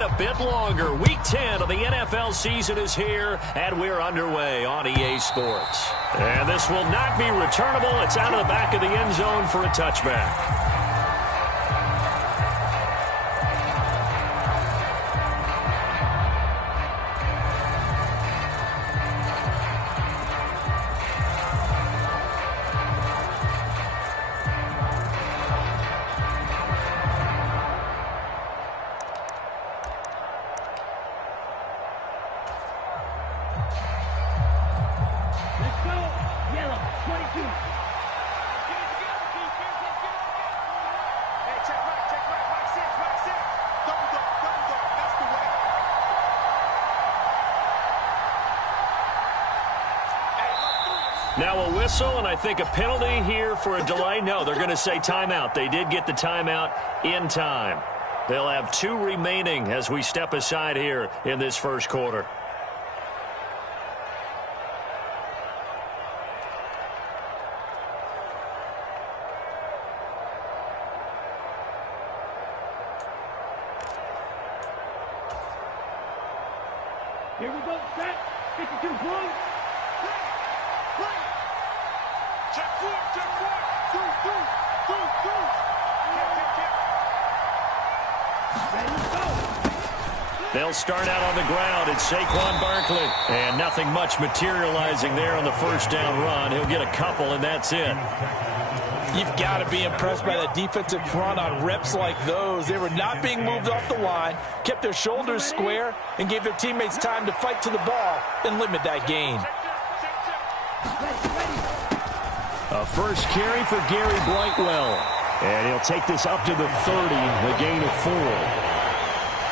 it a bit longer. Week 10 of the NFL season is here, and we're underway on EA Sports. And this will not be returnable. It's out of the back of the end zone for a touchback. Now a whistle, and I think a penalty here for a delay. No, they're going to say timeout. They did get the timeout in time. They'll have 2 remaining as we step aside here in this first quarter. Here we go, set, 52 points. They'll start out on the ground. It's Saquon Barkley. And nothing much materializing there on the first down run. He'll get a couple, and that's it. You've got to be impressed by that defensive front on reps like those. They were not being moved off the line, kept their shoulders square, and gave their teammates time to fight to the ball and limit that gain. A first carry for Gary Brightwell. And he'll take this up to the 30, a gain of 4.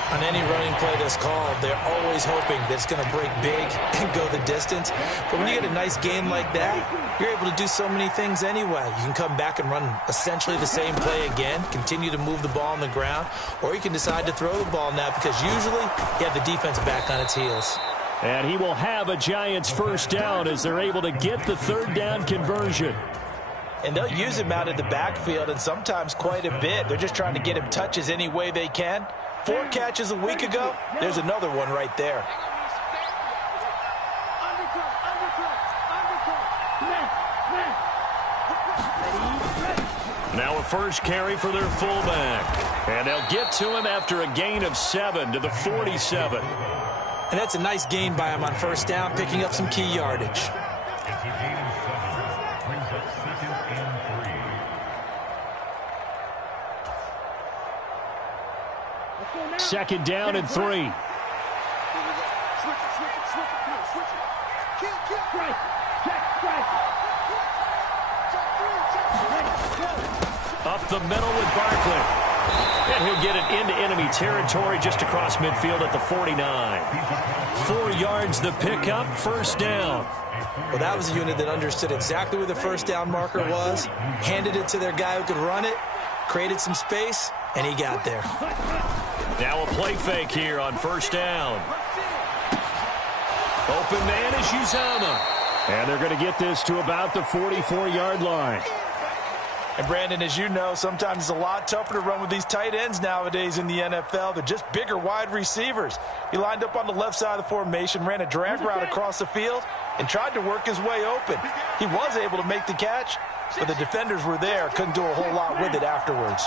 On any running play that's called, they're always hoping that it's going to break big and go the distance. But when you get a nice gain like that, you're able to do so many things anyway. You can come back and run essentially the same play again, continue to move the ball on the ground, or you can decide to throw the ball now because usually you have the defense back on its heels. And he will have a Giants first down as they're able to get the third down conversion. And they'll use him out of the backfield, and sometimes quite a bit. They're just trying to get him touches any way they can. 4 catches a week ago, there's another one right there. Now a first carry for their fullback. And they'll get to him after a gain of 7 to the 47. And that's a nice gain by him on first down, picking up some key yardage. Second down and 3. Up the middle with Barkley. And he'll get it into enemy territory just across midfield at the 49. 4 yards the pickup, first down. Well, that was a unit that understood exactly where the first down marker was, handed it to their guy who could run it, created some space, and he got there. Now a play fake here on first down. Open man is Uzomah. And they're going to get this to about the 44-yard line. And, Brandon, as you know, sometimes it's a lot tougher to run with these tight ends nowadays in the NFL. They're just bigger wide receivers. He lined up on the left side of the formation, ran a drag route across the field, and tried to work his way open. He was able to make the catch, but the defenders were there, couldn't do a whole lot with it afterwards.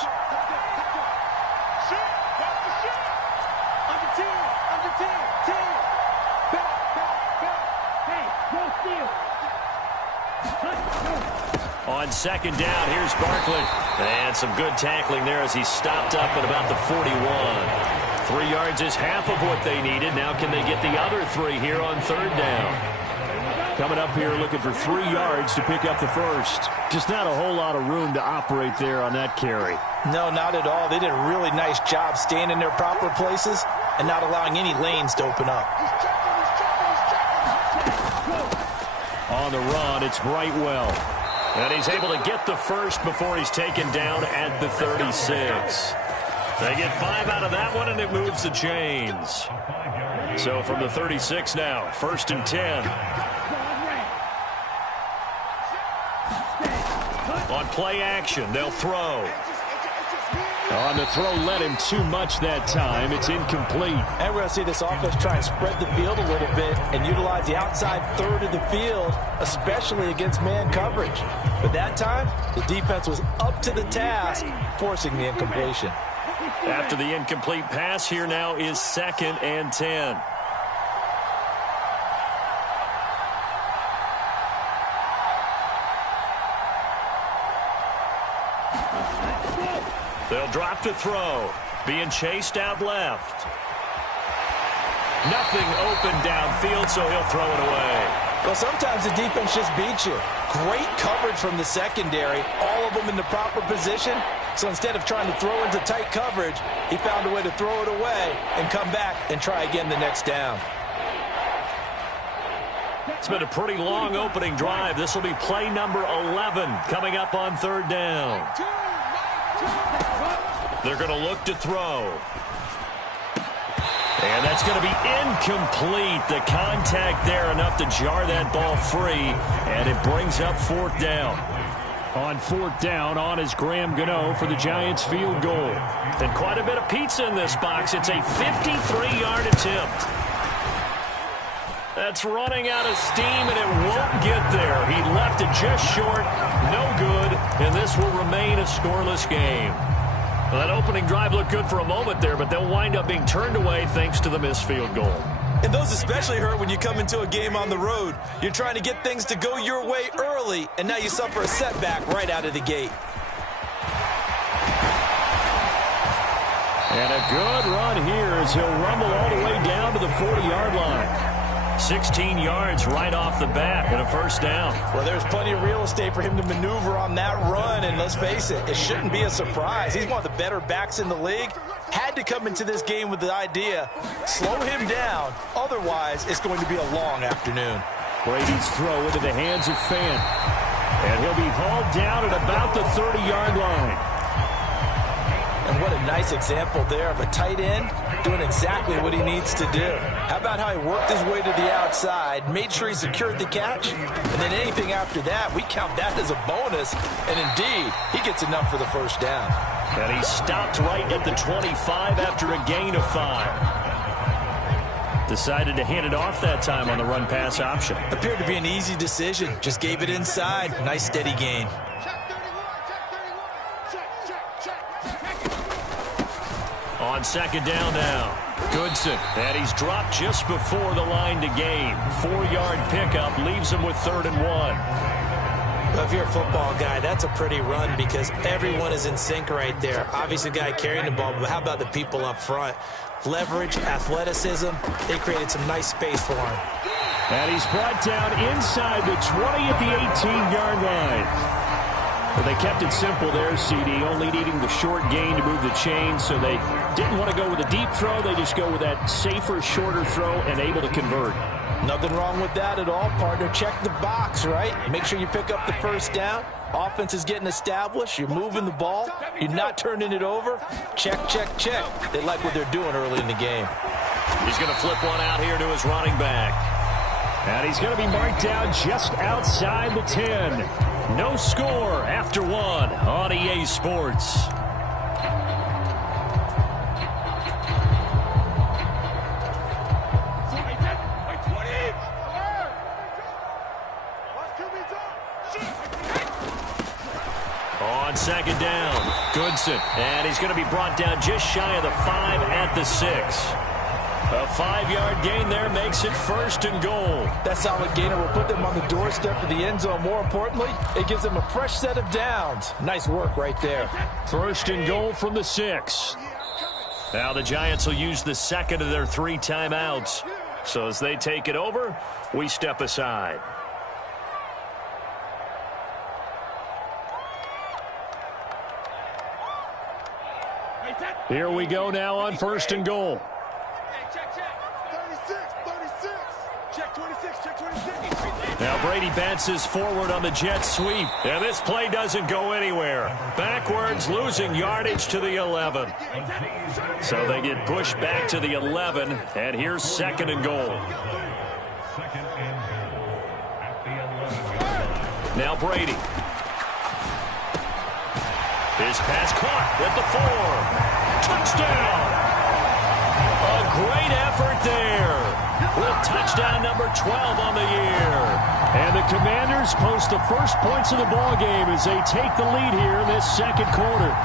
On second down, here's Barkley. And some good tackling there as he stopped up at about the 41. 3 yards is half of what they needed. Now can they get the other 3 here on third down? Coming up here looking for 3 yards to pick up the first. Just not a whole lot of room to operate there on that carry. No, not at all. They did a really nice job staying in their proper places and not allowing any lanes to open up. On the run, it's Brightwell. And he's able to get the first before he's taken down at the 36. They get 5 out of that one, and it moves the chains. So from the 36 now, first and 10. On play action, they'll throw. On the throw, led him too much that time. It's incomplete. And we're going to see this offense try and spread the field a little bit and utilize the outside third of the field, especially against man coverage. But that time, the defense was up to the task, forcing the incompletion. After the incomplete pass, here now is 2nd and 10. They'll drop to throw. Being chased out left. Nothing open downfield, so he'll throw it away. Well, sometimes the defense just beats you. Great coverage from the secondary. All of them in the proper position. So instead of trying to throw into tight coverage, he found a way to throw it away and come back and try again the next down. It's been a pretty long opening drive. This will be play number 11 coming up on 3rd down. They're going to look to throw. And that's going to be incomplete. The contact there enough to jar that ball free, and it brings up 4th down. On 4th down, on is Graham Gano for the Giants field goal. And quite a bit of pizza in this box. It's a 53-yard attempt. That's running out of steam, and it won't get there. He left it just short, no good, and this will remain a scoreless game. Well, that opening drive looked good for a moment there, but they'll wind up being turned away thanks to the missed field goal. And those especially hurt when you come into a game on the road. You're trying to get things to go your way early, and now you suffer a setback right out of the gate. And a good run here as he'll rumble all the way down to the 40-yard line. 16 yards right off the bat and a 1st down. Well, there's plenty of real estate for him to maneuver on that run, and let's face it, it shouldn't be a surprise. He's one of the better backs in the league. Had to come into this game with the idea, slow him down, otherwise it's going to be a long afternoon. Brady's throw into the hands of Fant. And he'll be hauled down at about the 30-yard line. And what a nice example there of a tight end doing exactly what he needs to do. How about how he worked his way to the outside, made sure he secured the catch, and then anything after that, we count that as a bonus. And indeed, he gets enough for the 1st down. And he stopped right at the 25 after a gain of 5. Decided to hand it off that time on the run-pass option. Appeared to be an easy decision. Just gave it inside. Nice steady gain. On 2nd down now, Goodson. And he's dropped just before the line to gain. 4-yard pickup leaves him with 3rd and 1. Well, if you're a football guy, that's a pretty run because everyone is in sync right there. Obviously, the guy carrying the ball, but how about the people up front? Leverage, athleticism, they created some nice space for him. And he's brought down inside the 20 at the 18-yard line. But they kept it simple there, CD, only needing the short gain to move the chain, so they didn't want to go with a deep throw. They just go with that safer, shorter throw and able to convert. Nothing wrong with that at all, partner. Check the box, right? Make sure you pick up the 1st down. Offense is getting established. You're moving the ball. You're not turning it over. Check, check, check. They like what they're doing early in the game. He's going to flip one out here to his running back. And he's going to be marked down just outside the 10. No score after 1 on EA Sports. On 2nd down, Goodson. And he's going to be brought down just shy of the 5 at the 6. A 5-yard gain there makes it 1st and goal. That solid gainer will put them on the doorstep of the end zone. More importantly, it gives them a fresh set of downs. Nice work right there. 1st and goal from the 6. Now the Giants will use the 2nd of their 3 timeouts. So as they take it over, we step aside. Here we go now on 1st and goal. Now Brady bounces forward on the jet sweep. And this play doesn't go anywhere. Backwards, losing yardage to the 11. So they get pushed back to the 11. And here's 2nd and goal. Now Brady. His pass caught at the 4. Touchdown! A great effort there. With touchdown number 12 on the year. And the Commanders post the first points of the ball game as they take the lead here in this second quarter.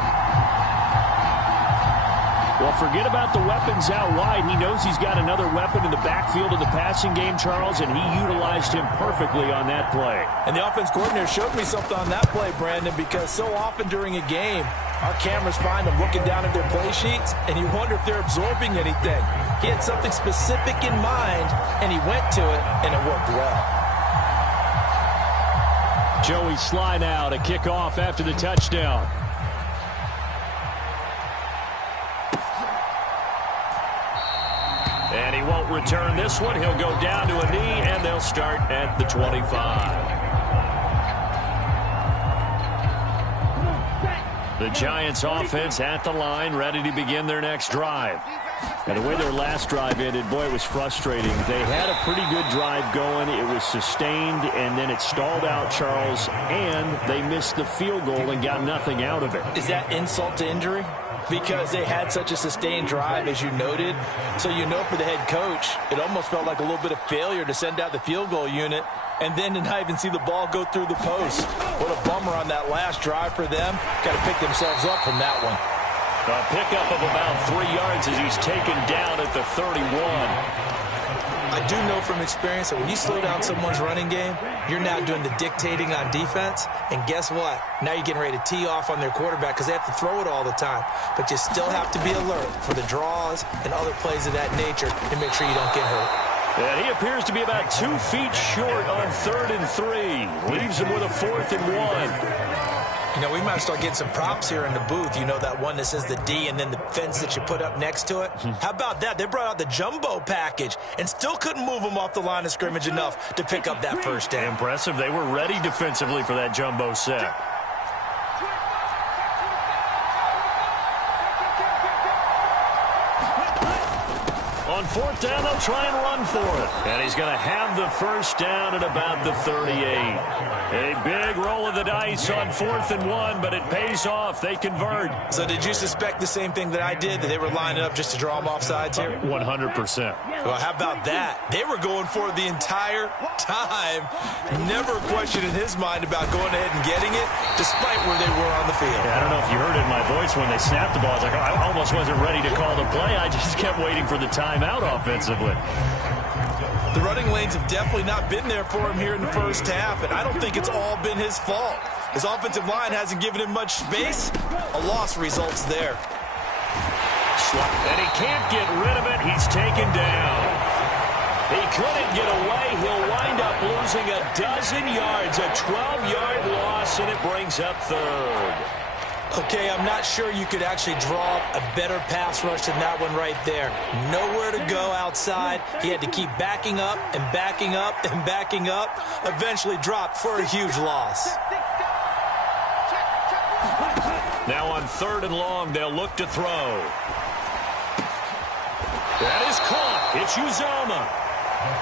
Well, forget about the weapons out wide. He knows he's got another weapon in the backfield of the passing game, Charles, and he utilized him perfectly on that play. And the offense coordinator showed me something on that play, Brandon, because so often during a game, our cameras find them looking down at their play sheets, and you wonder if they're absorbing anything. He had something specific in mind, and he went to it, and it worked well. Joey Sly now to kick off after the touchdown. And he won't return this one. He'll go down to a knee, and they'll start at the 25. The Giants offense at the line, ready to begin their next drive. And the way their last drive ended, boy, it was frustrating. They had a pretty good drive going. It was sustained, and then it stalled out, Charles, and they missed the field goal and got nothing out of it. Is that insult to injury? Because they had such a sustained drive, as you noted. So you know for the head coach, it almost felt like a little bit of failure to send out the field goal unit and then to not even see the ball go through the post. What a bummer on that last drive for them. Got to pick themselves up from that one. A pickup of about 3 yards as he's taken down at the 31. I do know from experience that when you slow down someone's running game, you're now doing the dictating on defense. And guess what? Now you're getting ready to tee off on their quarterback because they have to throw it all the time. But you still have to be alert for the draws and other plays of that nature to make sure you don't get hurt. And he appears to be about 2 feet short on 3rd and 3. Leaves him with a 4th and 1. You know, we might start getting some props here in the booth. You know, that one that says the D and then the fence that you put up next to it. How about that? They brought out the jumbo package and still couldn't move them off the line of scrimmage enough to pick up that first down. Impressive. They were ready defensively for that jumbo set. On 4th down, they'll try and run for it. And he's going to have the first down at about the 38. A big roll of the dice on 4th and 1, but it pays off. They convert. So did you suspect the same thing that I did, that they were lining up just to draw them off sides here? 100%. Well, how about that? They were going for it the entire time. Never a question in his mind about going ahead and getting it, despite where they were on the field. Yeah, I don't know if you heard it in my voice when they snapped the ball. I was like, I almost wasn't ready to call the play. I just kept waiting for the timeout offensively. The running lanes have definitely not been there for him here in the first half, and I don't think it's all been his fault. His offensive line hasn't given him much space. A loss results there. And he can't get rid of it. He's taken down. He couldn't get away. He'll wind up losing a dozen yards, a 12-yard loss, and it brings up 3rd. Okay, I'm not sure you could actually draw a better pass rush than that one right there. Nowhere to go outside. He had to keep backing up and backing up and backing up. Eventually dropped for a huge loss. Now on 3rd and long, they'll look to throw. That is caught. It's Uzoma.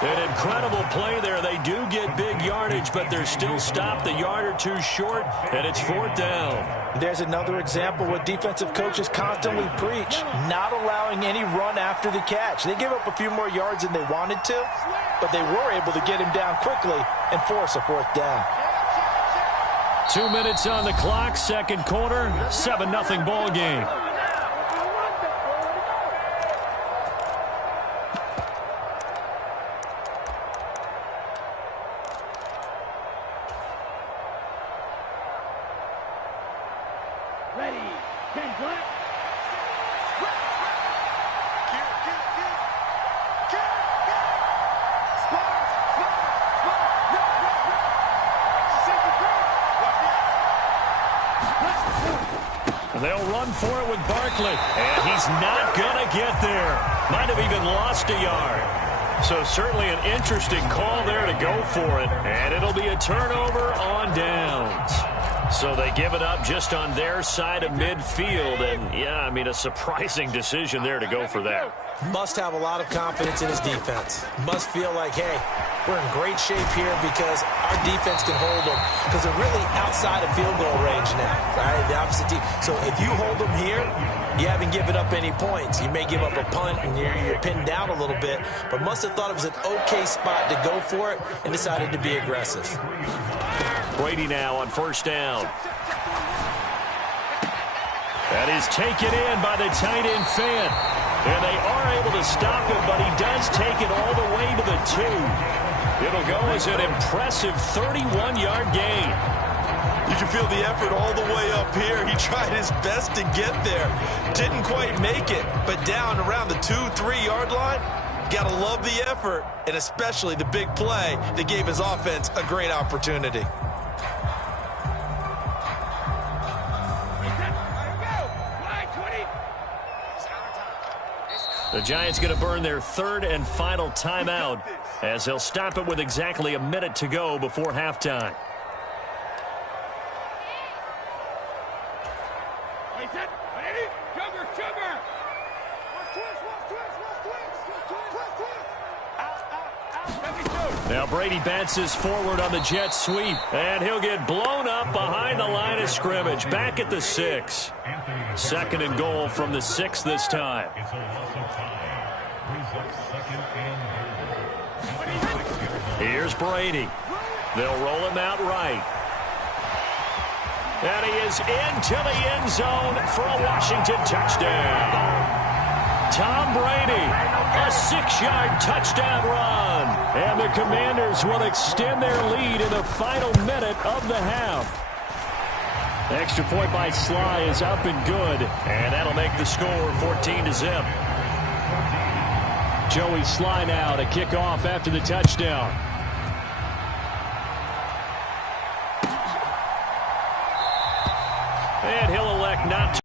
An incredible play there. They do get big yardage, but they're still stopped a yard or two short, and it's 4th down. There's another example what defensive coaches constantly preach, not allowing any run after the catch. They gave up a few more yards than they wanted to, but they were able to get him down quickly and force a 4th down. 2 minutes on the clock, second quarter, 7-0 ball game. They'll run for it with Barkley. And he's not going to get there. Might have even lost a yard. So certainly an interesting call there to go for it. And it'll be a turnover on downs. So they give it up just on their side of midfield. And, yeah, I mean, a surprising decision there to go for that. Must have a lot of confidence in his defense. Must feel like, hey, we're in great shape here because our defense can hold them. Because they're really outside of field goal range now, right? The opposite team. So if you hold them here, you haven't given up any points. You may give up a punt and you're pinned down a little bit. But must have thought it was an okay spot to go for it and decided to be aggressive. Brady now on first down. That is taken in by the tight end Fan. And they are able to stop him, but he does take it all the way to the 2. It'll go as an impressive 31-yard gain. You can feel the effort all the way up here. He tried his best to get there. Didn't quite make it, but down around the 2-3-yard line, got to love the effort, and especially the big play that gave his offense a great opportunity. The Giants going to burn their third and final timeout as they'll stop it with exactly a minute to go before halftime. Now Brady bounces forward on the jet sweep, and he'll get blown up behind the line of scrimmage, back at the 6. Second and goal from the 6 this time. Here's Brady. They'll roll him out right. And he is into the end zone for a Washington touchdown. Tom Brady, a 6-yard touchdown run. And the Commanders will extend their lead in the final minute of the half. Extra point by Sly is up and good. And that'll make the score 14-0. Joey Sly now to kick off after the touchdown. And he'll elect not to.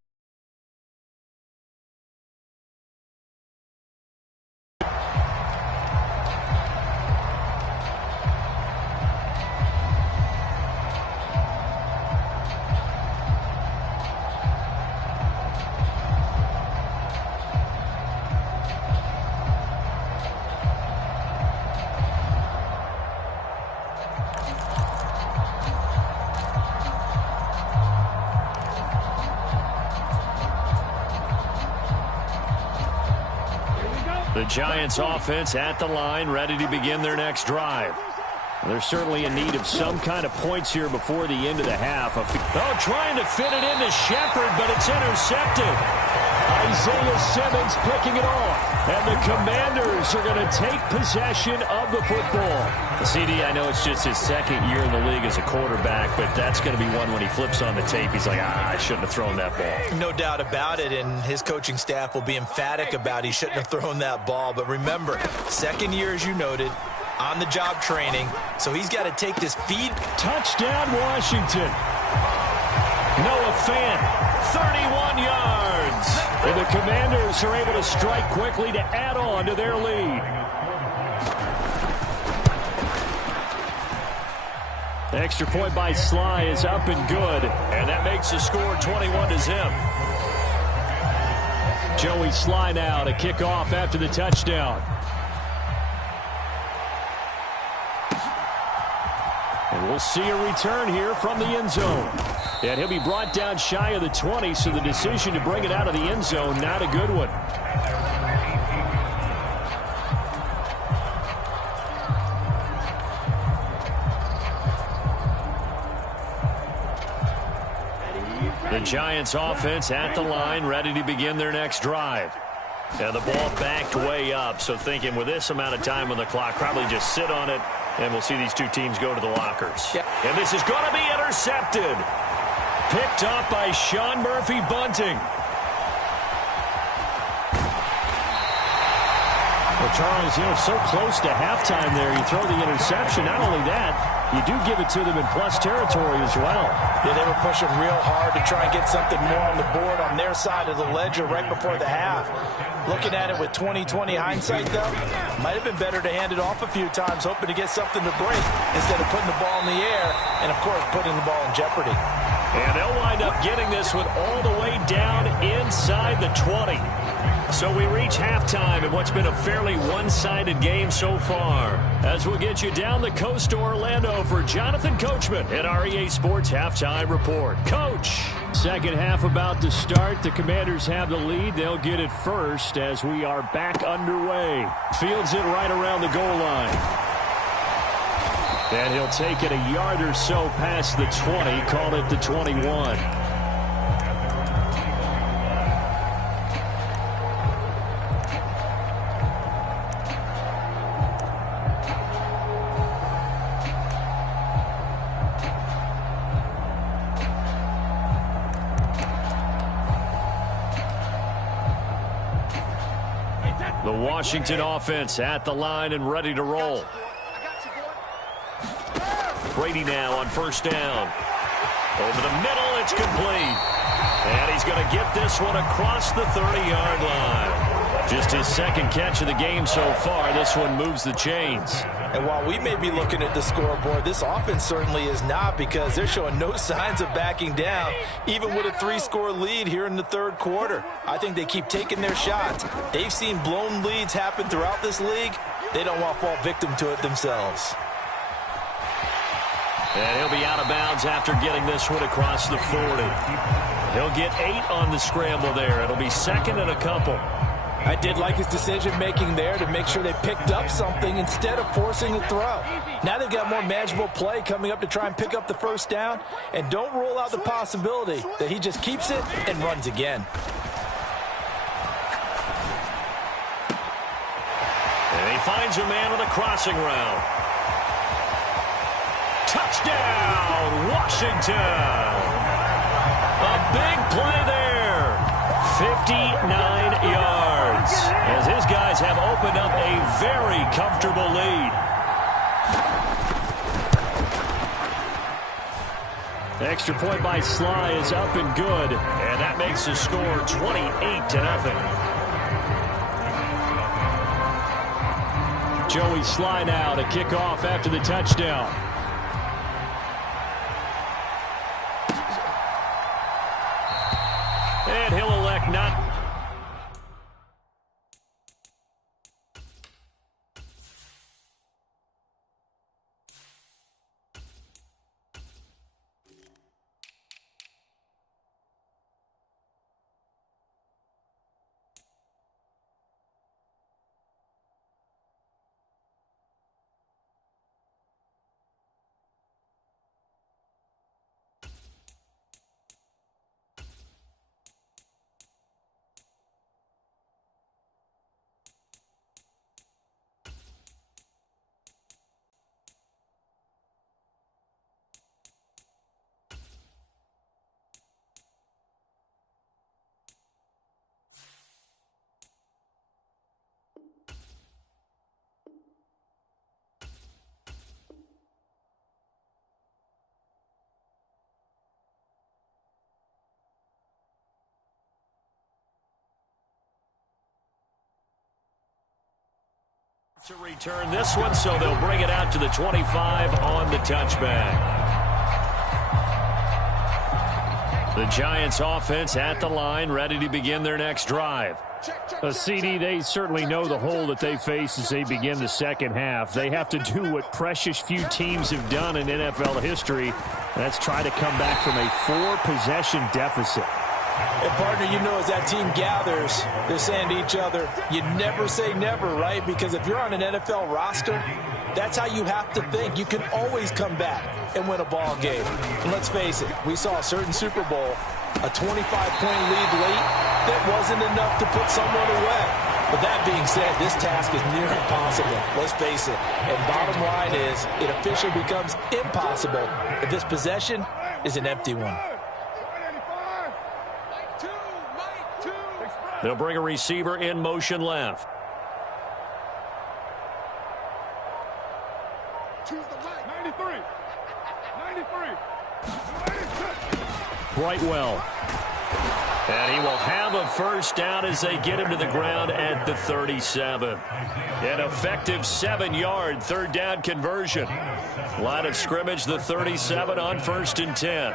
The Giants offense at the line, ready to begin their next drive. They're certainly in need of some kind of points here before the end of the half. Oh, trying to fit it into Shepard, but it's intercepted. Isaiah Simmons picking it off. And the Commanders are going to take possession of the football. CD, I know it's just his second year in the league as a quarterback, but that's going to be one when he flips on the tape. He's like, I shouldn't have thrown that ball. No doubt about it, and his coaching staff will be emphatic about he shouldn't have thrown that ball. But remember, second year, as you noted, on-the-job training, so he's got to take this feed. Touchdown, Washington. Noah Fant, 31 yards. And the Commanders are able to strike quickly to add on to their lead. Extra point by Sly is up and good. And that makes the score 21-0. Joey Sly now to kick off after the touchdown. And we'll see a return here from the end zone. And he'll be brought down shy of the 20, so the decision to bring it out of the end zone, not a good one. The Giants offense at the line, ready to begin their next drive. And the ball backed way up, so thinking with this amount of time on the clock, probably just sit on it, and we'll see these two teams go to the lockers. Yeah. And this is going to be intercepted. Picked up by Sean Murphy-Bunting. Well, Charles, so close to halftime there. You throw the interception. Not only that, you do give it to them in plus territory as well. Yeah, they were pushing real hard to try and get something more on the board on their side of the ledger right before the half. Looking at it with 20/20 hindsight, though, might have been better to hand it off a few times, hoping to get something to break instead of putting the ball in the air and, of course, putting the ball in jeopardy. And they'll wind up getting this one all the way down inside the 20. So we reach halftime in what's been a fairly one-sided game so far. As we'll get you down the coast to Orlando for Jonathan Coachman at our EA Sports Halftime Report. Coach. Second half about to start. The Commanders have the lead. They'll get it first as we are back underway. Fields it right around the goal line. And he'll take it a yard or so past the 20. Call it the 21. The Washington offense at the line and ready to roll. Brady now on first down. Over the middle, it's complete. And he's going to get this one across the 30-yard line. Just his second catch of the game so far. This one moves the chains. And while we may be looking at the scoreboard, this offense certainly is not, because they're showing no signs of backing down, even with a 3-score lead here in the third quarter. I think they keep taking their shots. They've seen blown leads happen throughout this league. They don't want to fall victim to it themselves. And he'll be out of bounds after getting this one across the 40. He'll get 8 on the scramble there. It'll be second and a couple. I did like his decision-making there to make sure they picked up something instead of forcing a throw. Now they've got more manageable play coming up to try and pick up the first down. And don't rule out the possibility that he just keeps it and runs again. And he finds a man on the crossing route. Touchdown, Washington! A big play there. 59 yards. As his guys have opened up a very comfortable lead. The extra point by Sly is up and good. And that makes the score 28-0. Joey Sly now to kick off after the touchdown. And he'll elect not. To return this one, so they'll bring it out to the 25 on the touchback. The Giants offense at the line, ready to begin their next drive. CD, they certainly know the hole that they face as they begin the second half. They have to do what precious few teams have done in NFL history. That's try to come back from a 4-possession deficit. And, partner, you know, as that team gathers, they're saying to each other, you never say never, right? Because if you're on an NFL roster, that's how you have to think. You can always come back and win a ball game. And let's face it, we saw a certain Super Bowl, a 25-point lead late that wasn't enough to put someone away. But that being said, this task is near impossible. Let's face it. And bottom line is, it officially becomes impossible if this possession is an empty one. They'll bring a receiver in motion left. Brightwell. And he will have a first down as they get him to the ground at the 37. An effective 7-yard third down conversion. Line of scrimmage, the 37 on 1st and 10.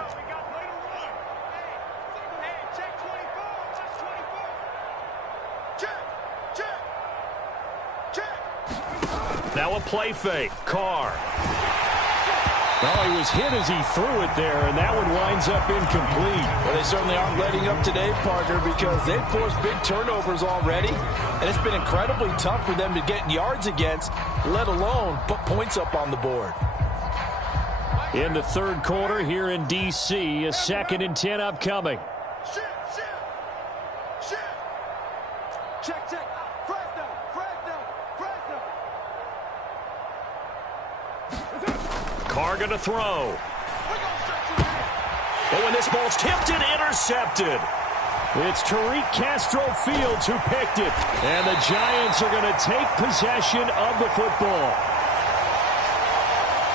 Now a play fake. Carr. Well, he was hit as he threw it there, and that one winds up incomplete. Well, they certainly aren't letting up today, partner, because they've forced big turnovers already, and it's been incredibly tough for them to get yards against, let alone put points up on the board. In the third quarter here in D.C., a 2nd and 10 upcoming. Check. Fresno. Carr going to throw. But when this ball's tipped and intercepted. It's Tariq Castro Fields who picked it. And the Giants are going to take possession of the football.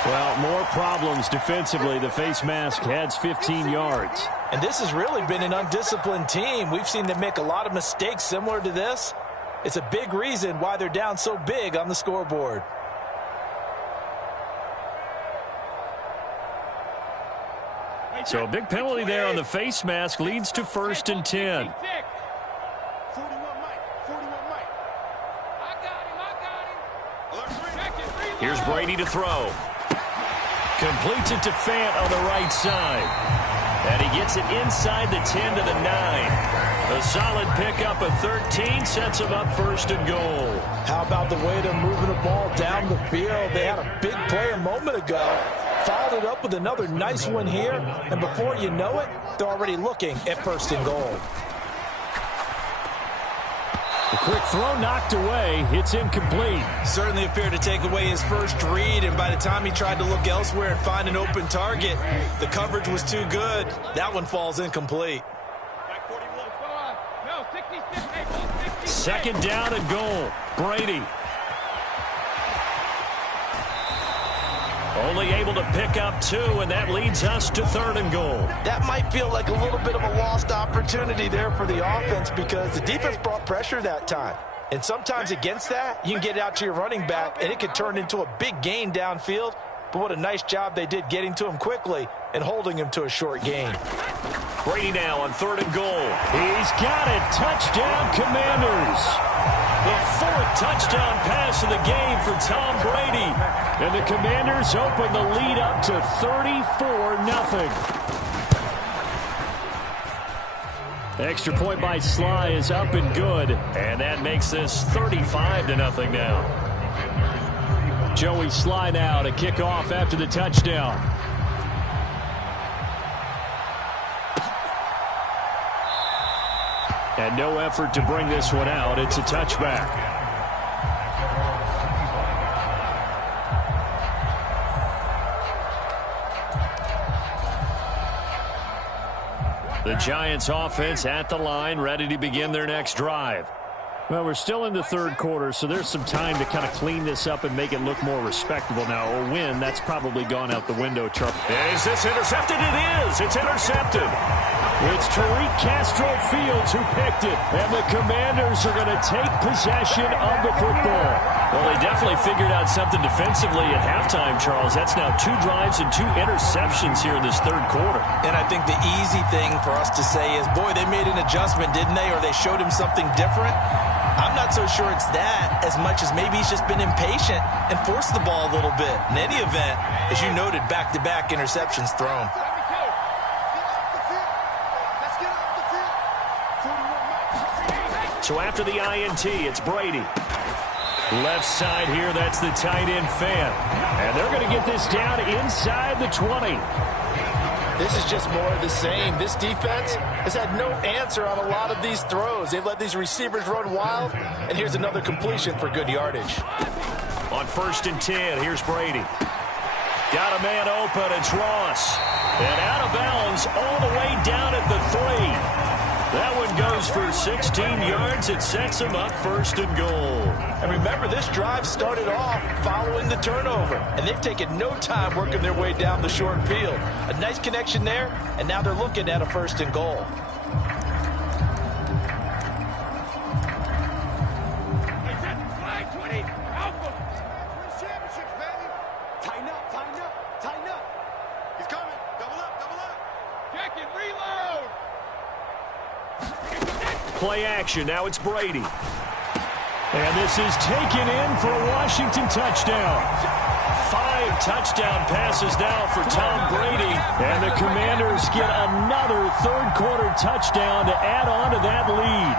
Well, more problems defensively. The face mask adds 15 yards. And this has really been an undisciplined team. We've seen them make a lot of mistakes similar to this. It's a big reason why they're down so big on the scoreboard. So a big penalty there on the face mask leads to 1st and 10. Here's Brady to throw. Completes it to Fant on the right side. And he gets it inside the 10 to the 9. A solid pickup of 13 sets him up 1st and goal. How about the way they're moving the ball down the field? They had a big play a moment ago. Followed it up with another nice one here. And before you know it, they're already looking at 1st and goal. The quick throw knocked away. It's incomplete. Certainly appeared to take away his first read, and by the time he tried to look elsewhere and find an open target, the coverage was too good. That one falls incomplete. 2nd down and goal. Brady. Only able to pick up 2, and that leads us to 3rd and goal. That might feel like a little bit of a lost opportunity there for the offense because the defense brought pressure that time. And sometimes against that, you can get it out to your running back, and it can turn into a big gain downfield. But what a nice job they did getting to him quickly and holding him to a short gain. Brady now on 3rd and goal. He's got it. Touchdown, Commanders. The 4th touchdown pass of the game for Tom Brady. And the Commanders open the lead up to 34-0. Extra point by Sly is up and good. And that makes this 35-0 now. Joey Sly now to kick off after the touchdown. And no effort to bring this one out. It's a touchback. The Giants offense at the line, ready to begin their next drive. Well, we're still in the third quarter, so there's some time to kind of clean this up and make it look more respectable now. A win, that's probably gone out the window, Charles. Is this intercepted? It is. It's intercepted. It's Tariq Castro Fields who picked it, and the Commanders are going to take possession of the football. Well, they definitely figured out something defensively at halftime, Charles. That's now 2 drives and 2 interceptions here in this third quarter. And I think the easy thing for us to say is, boy, they made an adjustment, didn't they? Or they showed him something different. I'm not so sure it's that as much as maybe he's just been impatient and forced the ball a little bit. In any event, as you noted, back-to-back interceptions thrown. So after the INT, it's Brady. Left side here, that's the tight end Fant. And they're going to get this down inside the 20. This is just more of the same. This defense has had no answer on a lot of these throws. They've let these receivers run wild, and here's another completion for good yardage. On 1st and 10, here's Brady. Got a man open, it's Ross. And out of bounds all the way down at the 3. That one goes for 16 yards. It sets him up 1st and goal. And remember, this drive started off following the turnover, and they've taken no time working their way down the short field. A nice connection there, and now they're looking at a 1st and goal. Play action. Now it's Brady. And this is taken in for a Washington touchdown. 5 touchdown passes now for Tom Brady. And the Commanders get another third-quarter touchdown to add on to that lead.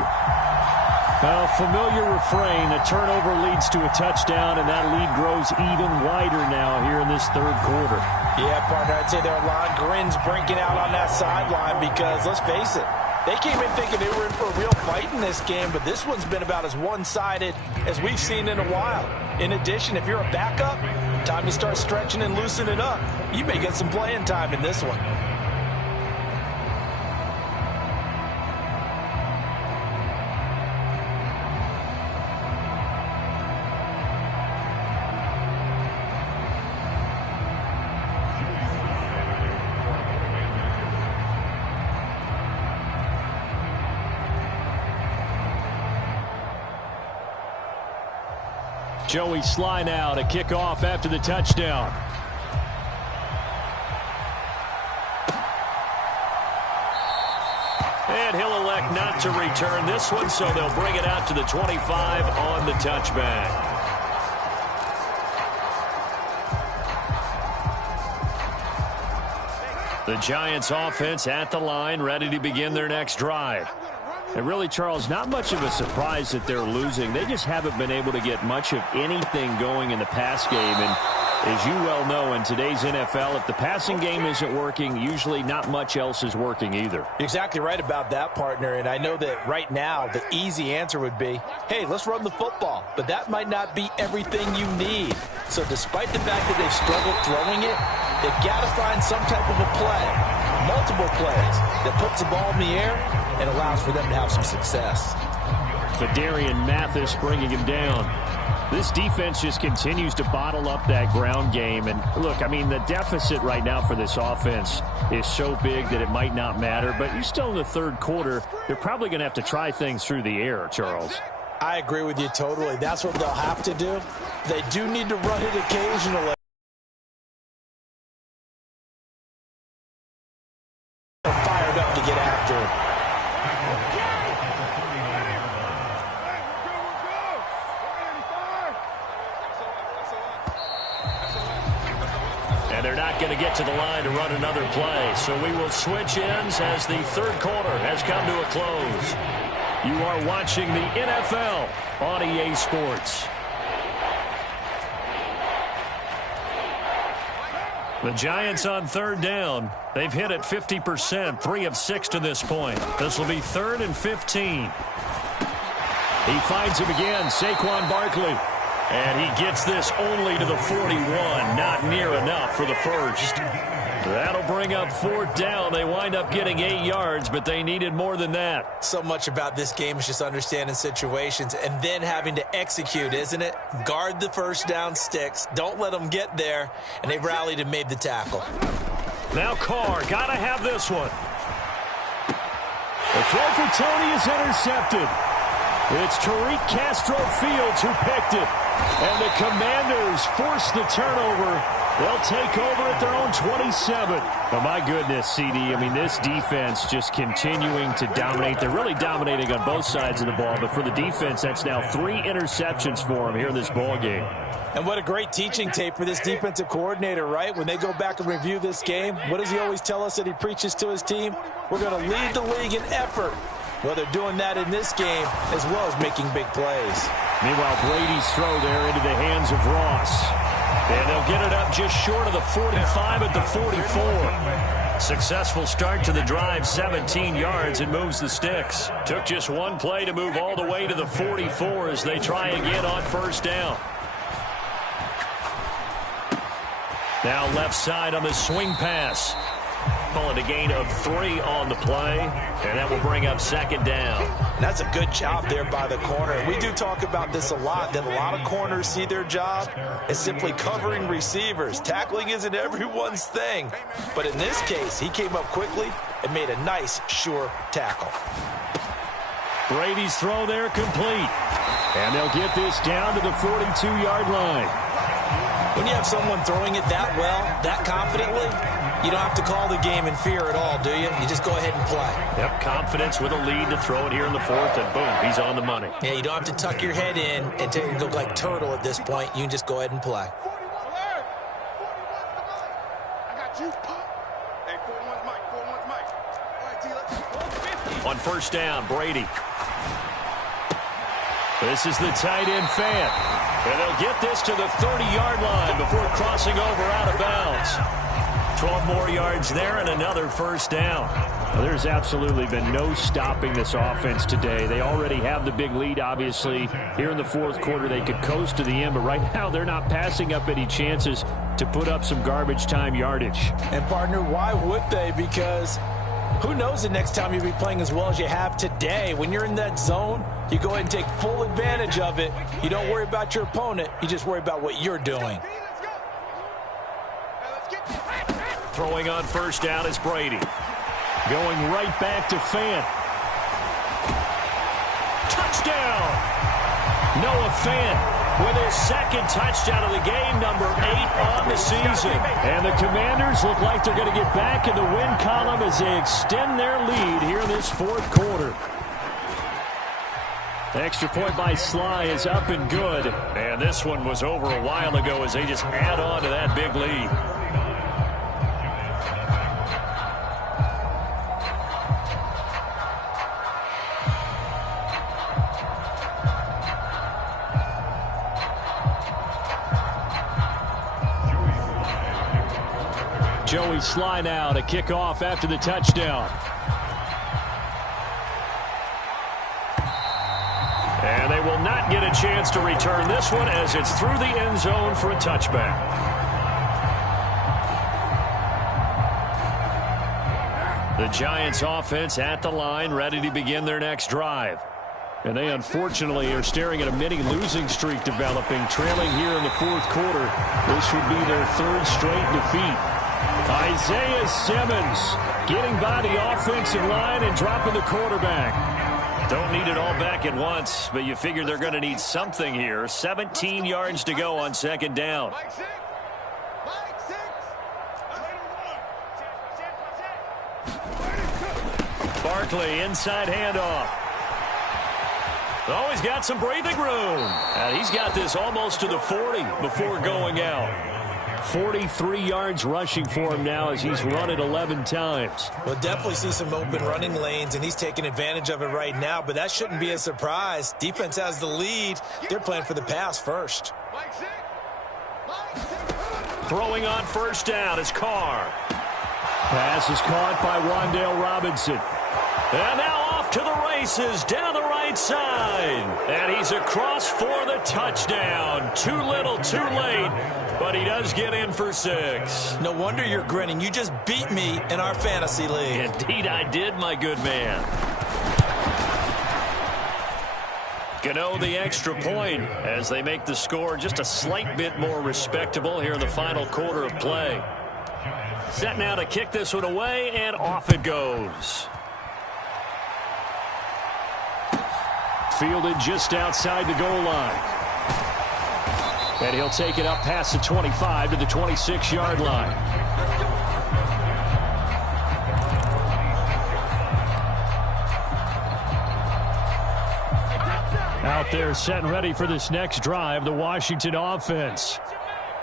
A familiar refrain, a turnover leads to a touchdown, and that lead grows even wider now here in this third quarter. Yeah, partner, I'd say there are a lot of grins breaking out on that sideline because, let's face it, they came in thinking they were in for a real fight in this game, but this one's been about as one-sided as we've seen in a while. In addition, if you're a backup, time to start stretching and loosening up. You may get some playing time in this one. Joey Sly now to kick off after the touchdown. And he'll elect not to return this one, so they'll bring it out to the 25 on the touchback. The Giants offense at the line, ready to begin their next drive. And really, Charles, not much of a surprise that they're losing. They just haven't been able to get much of anything going in the pass game. And as you well know, in today's NFL, if the passing game isn't working, usually not much else is working either. You're exactly right about that, partner. And I know that right now the easy answer would be, hey, let's run the football. But that might not be everything you need. So despite the fact that they've struggled throwing it, they've got to find some type of a play, multiple plays, that puts the ball in the air and allows for them to have some success. Fadarian Mathis bringing him down. This defense just continues to bottle up that ground game. And look, I mean, the deficit right now for this offense is so big that it might not matter. But you're still in the third quarter. They're probably going to have to try things through the air, Charles. I agree with you totally. That's what they'll have to do. They do need to run it occasionally. They're fired up to get after it. And they're not going to get to the line to run another play. So we will switch ends as the third quarter has come to a close. You are watching the NFL on EA Sports. The Giants on third down. They've hit it 50%, 3 of 6 to this point. This will be 3rd and 15. He finds him again, Saquon Barkley. And he gets this only to the 41, not near enough for the first. That'll bring up 4th down. They wind up getting 8 yards, but they needed more than that. So much about this game is just understanding situations and then having to execute, isn't it? Guard the first down sticks. Don't let them get there. And they rallied and made the tackle. Now Carr, got to have this one. The throw for Tony is intercepted. It's Tariq Castro-Fields who picked it. And the Commanders force the turnover. They'll take over at their own 27. Oh, my goodness, CD. I mean, this defense just continuing to dominate. They're really dominating on both sides of the ball. But for the defense, that's now 3 interceptions for them here in this ball game. And what a great teaching tape for this defensive coordinator, right? When they go back and review this game, what does he always tell us that he preaches to his team? We're going to lead the league in effort. Well, they're doing that in this game as well as making big plays. Meanwhile, Brady's throw there into the hands of Ross. And they'll get it up just short of the 45 at the 44. Successful start to the drive, 17 yards, and moves the sticks. Took just one play to move all the way to the 44 as they try again on 1st down. Now left side on the swing pass. Call it a gain of 3 on the play, and that will bring up 2nd down. That's a good job there by the corner. We do talk about this a lot, that a lot of corners see their job as simply covering receivers. Tackling isn't everyone's thing. But in this case, he came up quickly and made a nice, sure tackle. Brady's throw there complete. And they'll get this down to the 42-yard line. When you have someone throwing it that well, that confidently, you don't have to call the game in fear at all, do you? You just go ahead and play. Yep, confidence with a lead to throw it here in the fourth, and boom, he's on the money. Yeah, you don't have to tuck your head in and go like turtle at this point. You can just go ahead and play. On first down, Brady. This is the tight end Fant. And they'll get this to the 30-yard line before crossing over out of bounds. 12 more yards there and another first down. Well, there's absolutely been no stopping this offense today. They already have the big lead, obviously. Here in the fourth quarter, they could coast to the end, but right now they're not passing up any chances to put up some garbage time yardage. And, partner, why would they? Because who knows the next time you'll be playing as well as you have today. When you're in that zone, you go ahead and take full advantage of it. You don't worry about your opponent. You just worry about what you're doing. Throwing on first down is Brady. Going right back to Fant. Touchdown! Noah Fant with his second touchdown of the game, number 8 on the season. And the Commanders look like they're going to get back in the win column as they extend their lead here in this fourth quarter. The extra point by Sly is up and good. And this one was over a while ago as they just add on to that big lead. Joey Sly now to kick off after the touchdown. And they will not get a chance to return this one as it's through the end zone for a touchback. The Giants offense at the line, ready to begin their next drive. And they unfortunately are staring at a mini losing streak developing, trailing here in the fourth quarter. This would be their third straight defeat. Isaiah Simmons getting by the offensive line and dropping the quarterback. Don't need it all back at once, but you figure they're going to need something here. 17 yards to go on second down. Barkley inside handoff. Oh, he's got some breathing room. And he's got this almost to the 40 before going out. 43 yards rushing for him now as he's run it 11 times. We'll definitely see some open running lanes, and he's taking advantage of it right now, but that shouldn't be a surprise. Defense has the lead. They're playing for the pass first. Throwing on first down is Carr. Pass is caught by Wan'Dale Robinson. And now off to the races down the right side. And he's across for the touchdown. Too little, too late. But he does get in for 6. No wonder you're grinning. You just beat me in our fantasy league. Indeed I did, my good man. Gano the extra point as they make the score just a slight bit more respectable here in the final quarter of play. Set now to kick this one away, and off it goes. Fielded just outside the goal line. And he'll take it up past the 25 to the 26-yard line. Out there set and ready for this next drive, the Washington offense.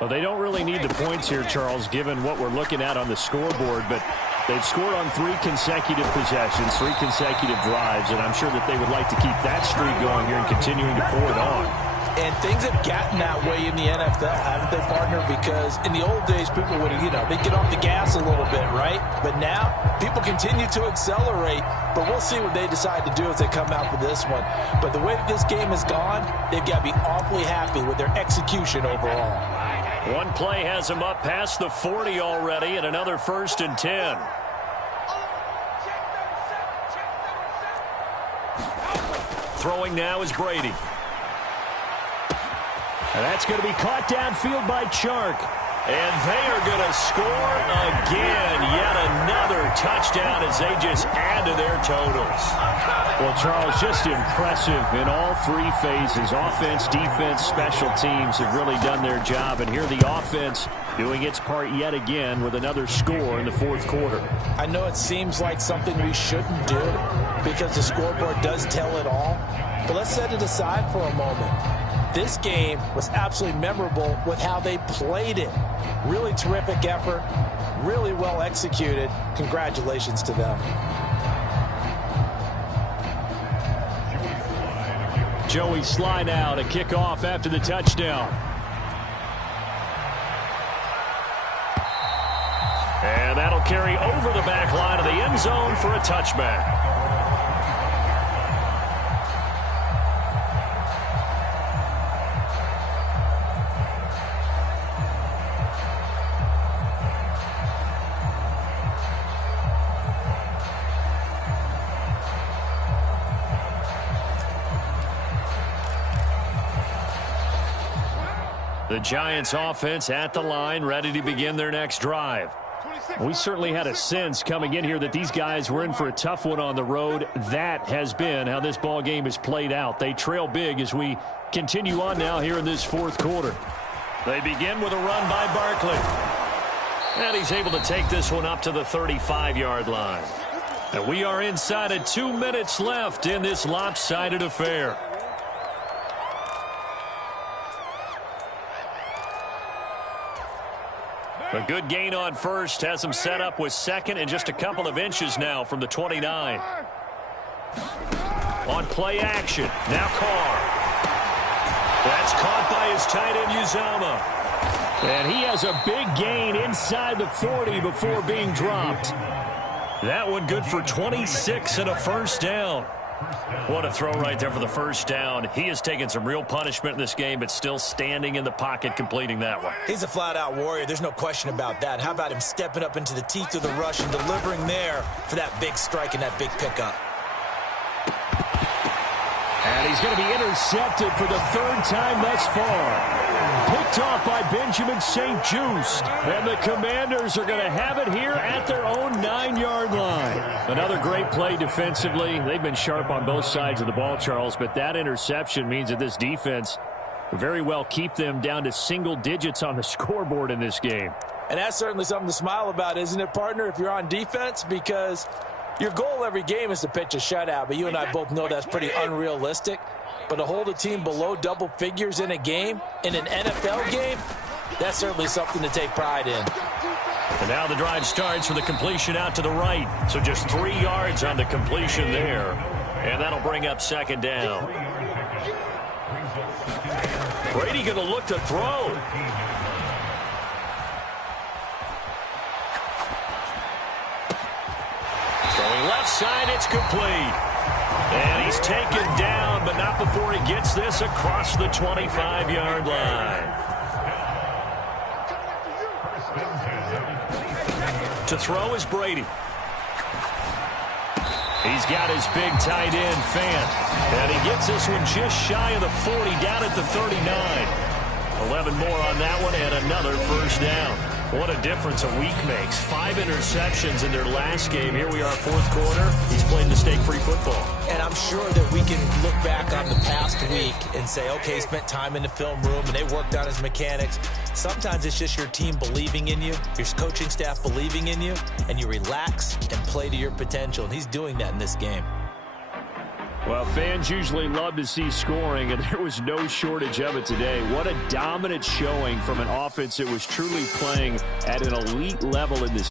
Well, they don't really need the points here, Charles, given what we're looking at on the scoreboard, but they've scored on 3 consecutive possessions, 3 consecutive drives, and I'm sure that they would like to keep that streak going here and continuing to pour it on. And things have gotten that way in the NFL, haven't they, partner? Because in the old days, people would, they'd get off the gas a little bit, right? But now, people continue to accelerate. But we'll see what they decide to do as they come out for this one. But the way that this game has gone, they've got to be awfully happy with their execution overall. One play has them up past the 40 already, and another 1st and 10. Throwing now is Brady. And that's going to be caught downfield by Chark. And they are going to score again. Yet another touchdown as they just add to their totals. Well, Charles, just impressive in all three phases. Offense, defense, special teams have really done their job. And here the offense doing its part yet again with another score in the fourth quarter. I know it seems like something we shouldn't do because the scoreboard does tell it all. But let's set it aside for a moment. This game was absolutely memorable with how they played it. Really terrific effort, really well executed. Congratulations to them. Joey slide out, a kickoff after the touchdown. And that'll carry over the back line of the end zone for a touchback. The Giants offense at the line, ready to begin their next drive. We certainly had a sense coming in here that these guys were in for a tough one on the road. That has been how this ball game has played out. They trail big as we continue on now here in this fourth quarter. They begin with a run by Barkley. And he's able to take this one up to the 35-yard line. And we are inside of 2 minutes left in this lopsided affair. A good gain on first has him set up with second and just a couple of inches now from the 29. On play action. Now Carr. That's caught by his tight end Uzomah. And he has a big gain inside the 40 before being dropped. That one good for 26 and a first down. What a throw right there for the first down. He has taken some real punishment in this game, but still standing in the pocket completing that one. He's a flat-out warrior. There's no question about that. How about him stepping up into the teeth of the rush and delivering there for that big strike and that big pickup? And he's going to be intercepted for the third time thus far. Picked off by Benjamin St-Juste. And the Commanders are going to have it here at their own 9-yard line. Another great play defensively. They've been sharp on both sides of the ball, Charles, but that interception means that this defense very well keep them down to single digits on the scoreboard in this game. And that's certainly something to smile about, isn't it, partner, if you're on defense? Because your goal every game is to pitch a shutout, but you and I both know that's pretty unrealistic. But to hold a team below double figures in a game, in an NFL game, that's certainly something to take pride in. And now the drive starts with a completion out to the right. So just 3 yards on the completion there. And that'll bring up second down. Brady going to look to throw. Throwing left side, it's complete. And he's taken down, but not before he gets this across the 25-yard line. To throw is Brady. He's got his big tight end, Fant. And he gets this one just shy of the 40, down at the 39. 11 more on that one, and another first down. What a difference a week makes. 5 interceptions in their last game. Here we are, fourth quarter. He's playing mistake-free football. And I'm sure that we can look back on the past week and say, okay, he spent time in the film room and they worked on his mechanics. Sometimes it's just your team believing in you, your coaching staff believing in you, and you relax and play to your potential. And he's doing that in this game. Well, fans usually love to see scoring, and there was no shortage of it today. What a dominant showing from an offense that was truly playing at an elite level in this